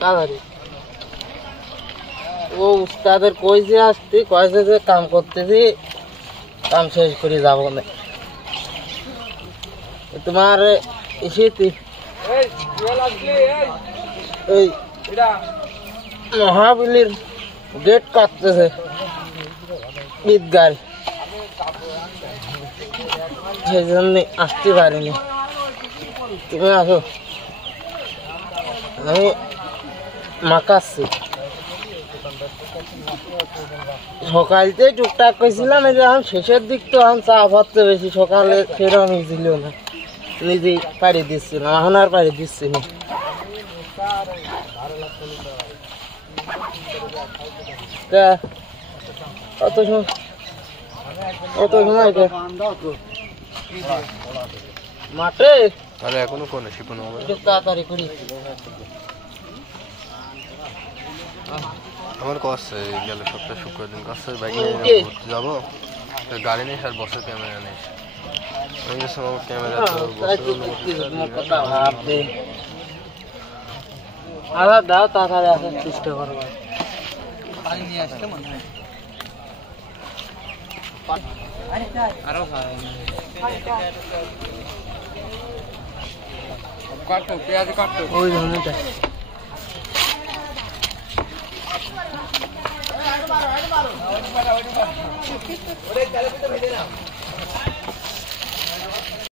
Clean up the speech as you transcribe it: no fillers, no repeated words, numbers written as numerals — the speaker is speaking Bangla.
তাড়াতাড়ি ও উস্তাদের কইছে আসতে কয়েছে যে কাম করতেছি কাম শেষ করে যাবো না তোমার এসেছি এই মহাবলীর গেট কাটতেছে ঈদগার সেই জন্য আসতে পারিনি তুমি আসো আমি মাকাচ্ছি সকালতে টুকটাক কইছিলাম এই যে এখন শেষের দিক তো এখন চা ভাবতে বেশি সকালে সেরকম ছিল না নিজেই পাড়ি দিচ্ছি না এখন আর পাড়ি দিচ্ছি না কত সময় মাঠে তাহলে এখনো কোনে শিপন তাড়াতাড়ি করি আমার কষ্ট গেল সপ্তাহে শুক্রবার দিন কাছে বাইক যাবো গাড়ি নেই আর বসে ক্যামেরা নেই ক্যামেরা আবার দাও তাড়াতাড়ি আসার চেষ্টা করবো নিয়ে আসতে মনে হয় আরো কাটো পেঁয়াজ কাটো ওই ধরনেরটা